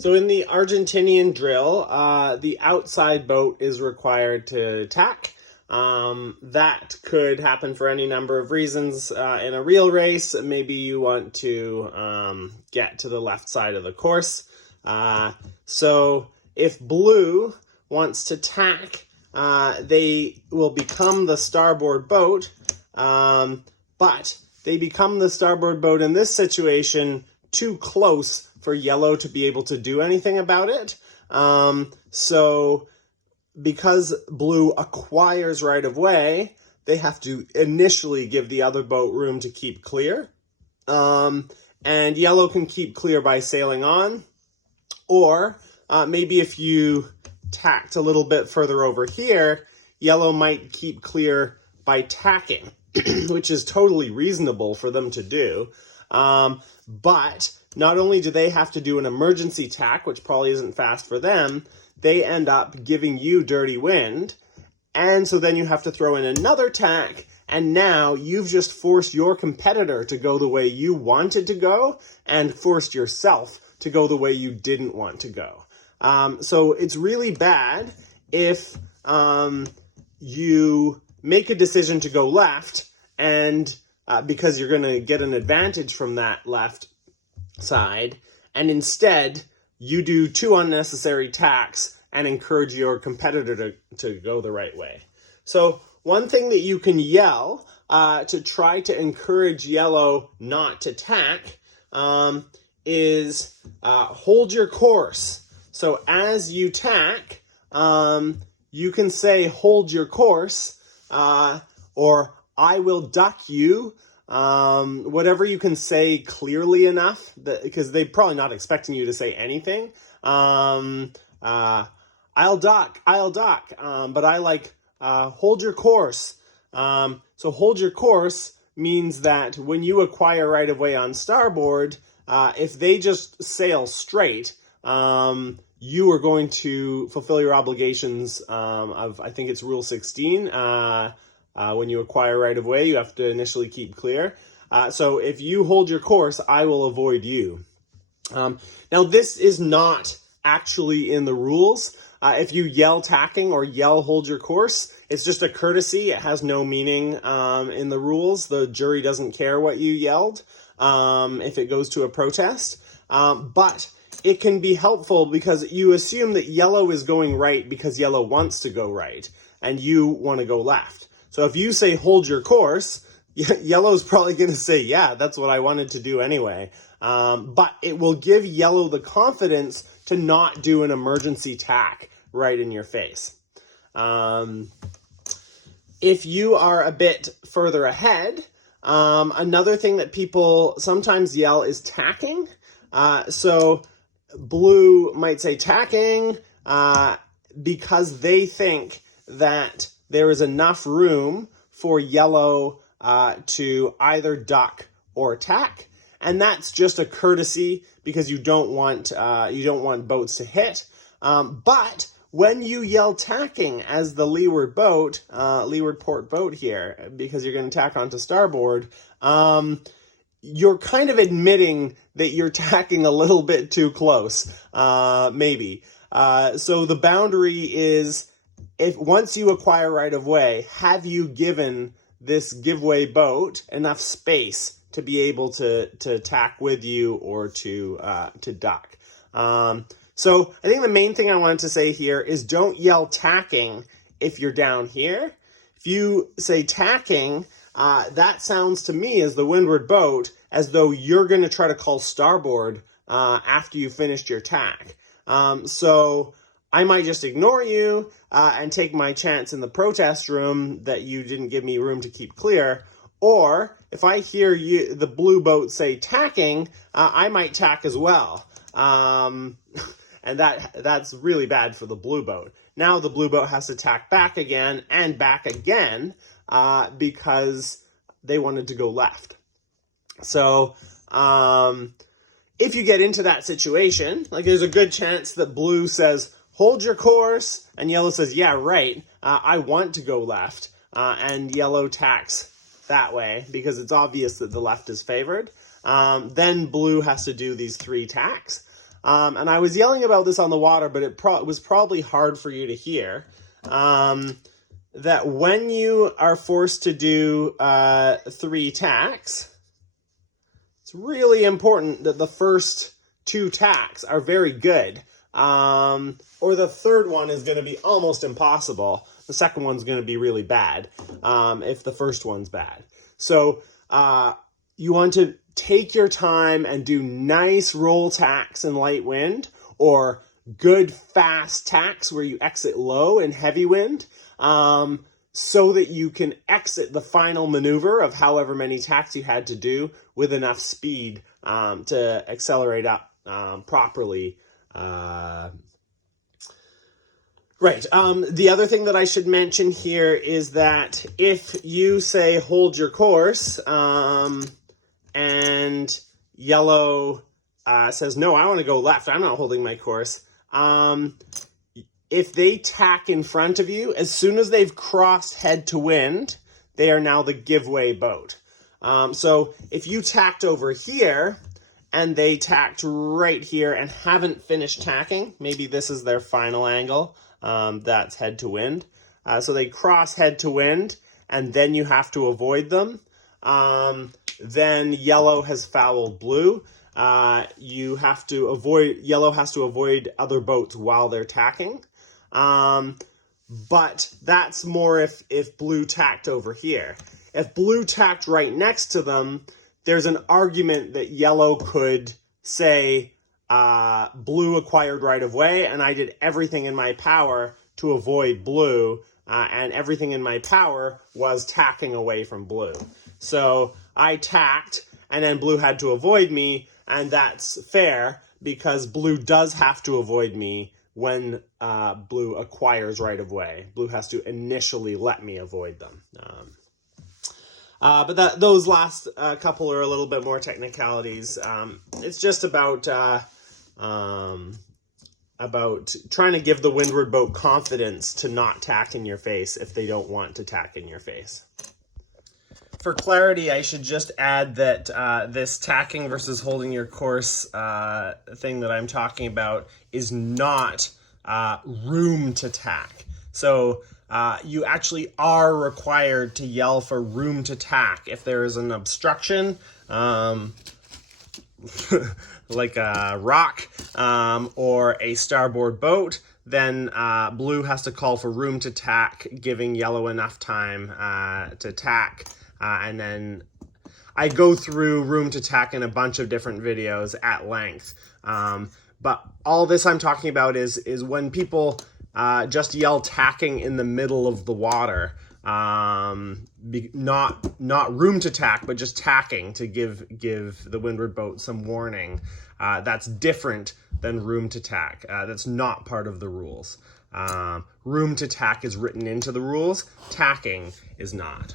So in the Argentinian drill, the outside boat is required to tack. That could happen for any number of reasons. In a real race, maybe you want to get to the left side of the course. So if blue wants to tack, they will become the starboard boat, but they become the starboard boat in this situation too close for yellow to be able to do anything about it. So because blue acquires right of way, they have to initially give the other boat room to keep clear. And yellow can keep clear by sailing on, or maybe if you tacked a little bit further over here, yellow might keep clear by tacking, which is totally reasonable for them to do. But not only do they have to do an emergency tack, which probably isn't fast for them, they end up giving you dirty wind. And so then you have to throw in another tack, and now you've just forced your competitor to go the way you wanted to go and forced yourself to go the way you didn't want to go. So it's really bad if you make a decision to go left, and because you're going to get an advantage from that left side, and instead you do two unnecessary tacks and encourage your competitor to go the right way. So one thing that you can yell to try to encourage yellow not to tack is hold your course. So as you tack, you can say hold your course, or I will duck you, whatever you can say clearly enough, because they're probably not expecting you to say anything. I'll duck, but I like hold your course. So hold your course means that when you acquire right of way on starboard, if they just sail straight, you are going to fulfill your obligations of, I think it's Rule 16. When you acquire right of way, you have to initially keep clear. So if you hold your course, I will avoid you. Now, this is not actually in the rules. If you yell tacking or yell hold your course, it's just a courtesy. It has no meaning in the rules. The jury doesn't care what you yelled if it goes to a protest. But it can be helpful because you assume that yellow is going right because yellow wants to go right and you want to go left. So if you say hold your course, yellow's probably going to say, yeah, that's what I wanted to do anyway. But it will give yellow the confidence to not do an emergency tack right in your face. If you are a bit further ahead, another thing that people sometimes yell is tacking. So blue might say tacking because they think that there is enough room for yellow to either duck or tack, and that's just a courtesy because you don't want boats to hit. But when you yell tacking as the leeward boat, leeward port boat here, because you're going to tack onto starboard, you're kind of admitting that you're tacking a little bit too close, maybe. So the boundary is, if once you acquire right of way, have you given this giveaway boat enough space to be able to tack with you or to duck? So I think the main thing I wanted to say here is don't yell tacking if you're down here. If you say tacking, that sounds to me as the windward boat as though you're going to try to call starboard after you finished your tack. So I might just ignore you and take my chance in the protest room that you didn't give me room to keep clear. Or if I hear you, the blue boat say tacking, I might tack as well. And that's really bad for the blue boat. Now the blue boat has to tack back again and back again because they wanted to go left. So if you get into that situation, like there's a good chance that blue says, hold your course, and yellow says, yeah, right, I want to go left, and yellow tacks that way because it's obvious that the left is favored. Then blue has to do these 3 tacks. and I was yelling about this on the water, but it was probably hard for you to hear, that when you are forced to do 3 tacks, it's really important that the first 2 tacks are very good, or the third one is going to be almost impossible. The second one's going to be really bad if the first one's bad. So you want to take your time and do nice roll tacks in light wind, or good fast tacks where you exit low in heavy wind, so that you can exit the final maneuver of however many tacks you had to do with enough speed to accelerate up properly. Right. The other thing that I should mention here is that if you say hold your course, and yellow says, no, I want to go left, I'm not holding my course. If they tack in front of you, as soon as they've crossed head to wind, they are now the giveaway boat. So if you tacked over here and they tacked right here and haven't finished tacking, maybe this is their final angle, that's head to wind. So they cross head to wind and then you have to avoid them. Then yellow has fouled blue. Yellow has to avoid other boats while they're tacking. But that's more if blue tacked over here. If blue tacked right next to them, there's an argument that yellow could say, blue acquired right of way, and I did everything in my power to avoid blue, and everything in my power was tacking away from blue. So I tacked, and then blue had to avoid me, and that's fair because blue does have to avoid me when blue acquires right of way. Blue has to initially let me avoid them. But those last couple are a little bit more technicalities. It's just about trying to give the windward boat confidence to not tack in your face if they don't want to tack in your face. For clarity, I should just add that this tacking versus holding your course thing that I'm talking about is not room to tack. So you actually are required to yell for room to tack if there is an obstruction, like a rock or a starboard boat. Then blue has to call for room to tack, giving yellow enough time to tack. And then I go through room to tack in a bunch of different videos at length. But all this I'm talking about is when people just yell tacking in the middle of the water. Not room to tack, but just tacking to give the windward boat some warning. That's different than room to tack. That's not part of the rules. Room to tack is written into the rules. Tacking is not.